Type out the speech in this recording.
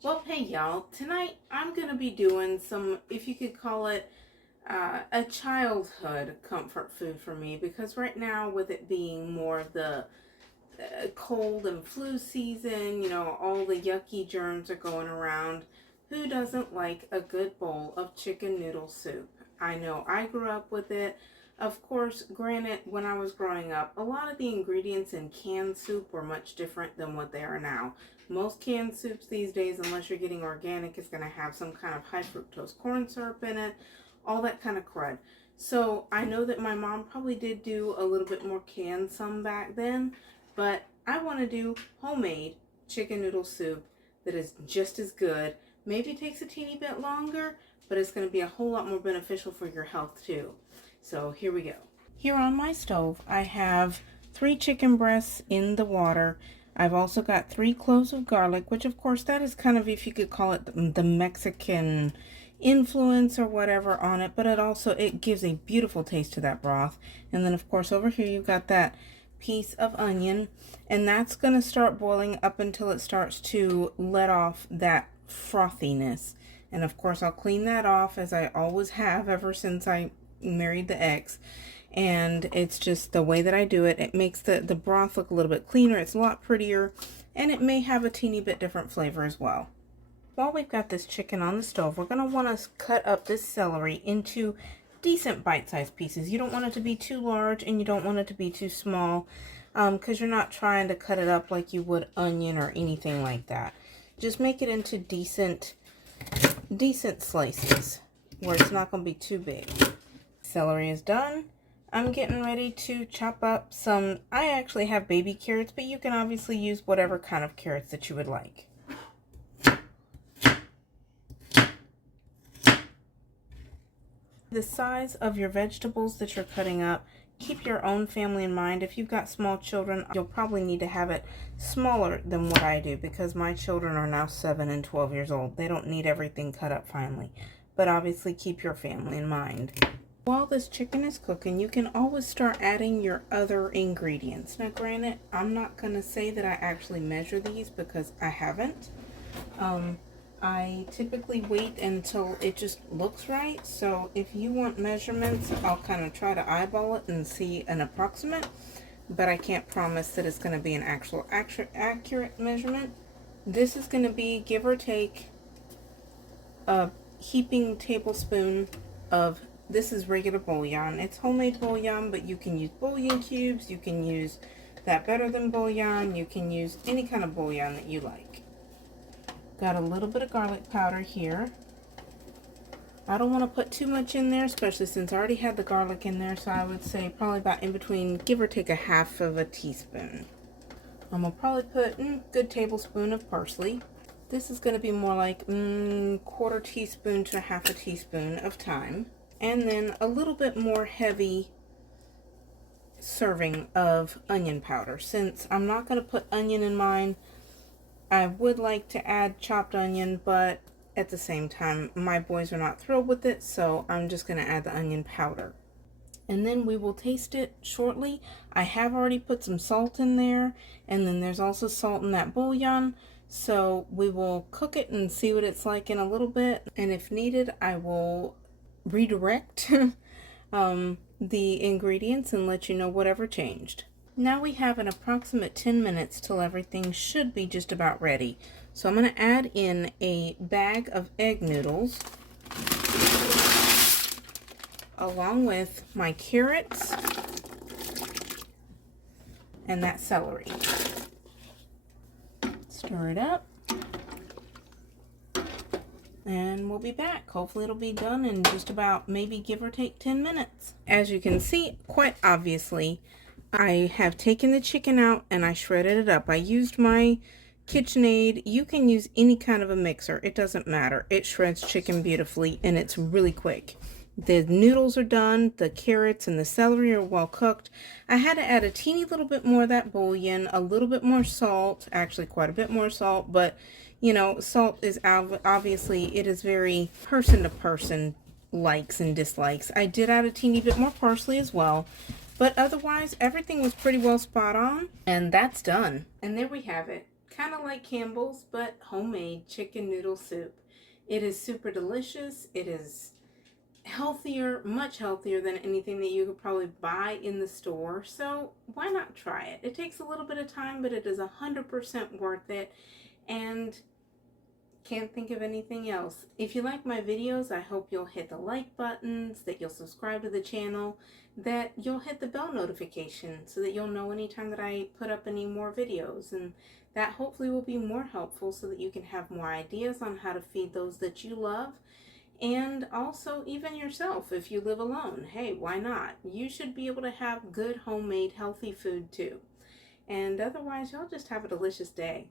Well, hey y'all, tonight I'm going to be doing some, if you could call it, a childhood comfort food for me, because right now with it being more of the cold and flu season, you know, all the yucky germs are going around. Who doesn't like a good bowl of chicken noodle soup? I know I grew up with it. Of course, granted, when I was growing up, a lot of the ingredients in canned soup were much different than what they are now. Most canned soups these days, unless you're getting organic, is going to have some kind of high fructose corn syrup in it, all that kind of crud. So I know that my mom probably did do a little bit more canned some back then, but I want to do homemade chicken noodle soup that is just as good. Maybe it takes a teeny bit longer, but it's going to be a whole lot more beneficial for your health too. So here we go. Here on my stove, I have 3 chicken breasts in the water. I've also got 3 cloves of garlic, which of course that is kind of, if you could call it, the Mexican influence or whatever on it, but it gives a beautiful taste to that broth. And then of course over here you've got that piece of onion, and that's going to start boiling up until it starts to let off that frothiness. And of course I'll clean that off, as I always have ever since I married the ex, and it's just the way that I do it. It makes the broth look a little bit cleaner. It's a lot prettier, and it may have a teeny bit different flavor as well. While we've got this chicken on the stove, we're going to want to cut up this celery into decent bite-sized pieces. You don't want it to be too large, and you don't want it to be too small, because you're not trying to cut it up like you would onion or anything like that. Just make it into decent slices where it's not going to be too big. Celery is done. I'm getting ready to chop up some, I actually have baby carrots, but you can obviously use whatever kind of carrots that you would like. The size of your vegetables that you're cutting up, keep your own family in mind. If you've got small children, you'll probably need to have it smaller than what I do, because my children are now 7 and 12 years old. They don't need everything cut up finely, but obviously keep your family in mind. While this chicken is cooking, you can always start adding your other ingredients. Now granted, I'm not going to say that I actually measure these, because I haven't. I typically wait until it just looks right. So if you want measurements, I'll kind of try to eyeball it and see an approximate, but I can't promise that it's going to be an actual accurate measurement. This is going to be, give or take, a heaping tablespoon of, this is regular bouillon. It's homemade bouillon, but you can use bouillon cubes, you can use that Better Than bouillon, you can use any kind of bouillon that you like. Got a little bit of garlic powder here. I don't want to put too much in there, especially since I already had the garlic in there, so I would say probably about in between, give or take, a half of a teaspoon. I'm going to probably put a good tablespoon of parsley. This is going to be more like quarter teaspoon to half a teaspoon of thyme. And then a little bit more heavy serving of onion powder. Since I'm not going to put onion in mine, I would like to add chopped onion, but at the same time, my boys are not thrilled with it, so I'm just going to add the onion powder. And then we will taste it shortly. I have already put some salt in there, and then there's also salt in that bouillon, so we will cook it and see what it's like in a little bit, and if needed, I will redirect the ingredients and let you know whatever changed. Now we have an approximate 10 minutes till everything should be just about ready. So I'm going to add in a bag of egg noodles, along with my carrots and that celery. Stir it up, and we'll be back. Hopefully it'll be done in just about, maybe give or take, 10 minutes. As you can see, quite obviously, I have taken the chicken out and I shredded it up. I used my KitchenAid. You can use any kind of a mixer. It doesn't matter. It shreds chicken beautifully, and it's really quick. The noodles are done. The carrots and the celery are well cooked. I had to add a teeny little bit more of that bouillon, a little bit more salt, actually quite a bit more salt, but you know, salt is obviously, it is very person to person likes and dislikes. I did add a teeny bit more parsley as well. But otherwise, everything was pretty well spot on. And that's done. And there we have it. kind of like Campbell's, but homemade chicken noodle soup. It is super delicious. It is healthier, much healthier than anything that you could probably buy in the store. So why not try it? It takes a little bit of time, but it is 100% worth it. And can't think of anything else. If you like my videos, I hope you'll hit the like buttons, that you'll subscribe to the channel, that you'll hit the bell notification so that you'll know anytime that I put up any more videos. And that hopefully will be more helpful so that you can have more ideas on how to feed those that you love. And also even yourself, if you live alone, hey, why not? You should be able to have good homemade healthy food too. And otherwise, y'all just have a delicious day.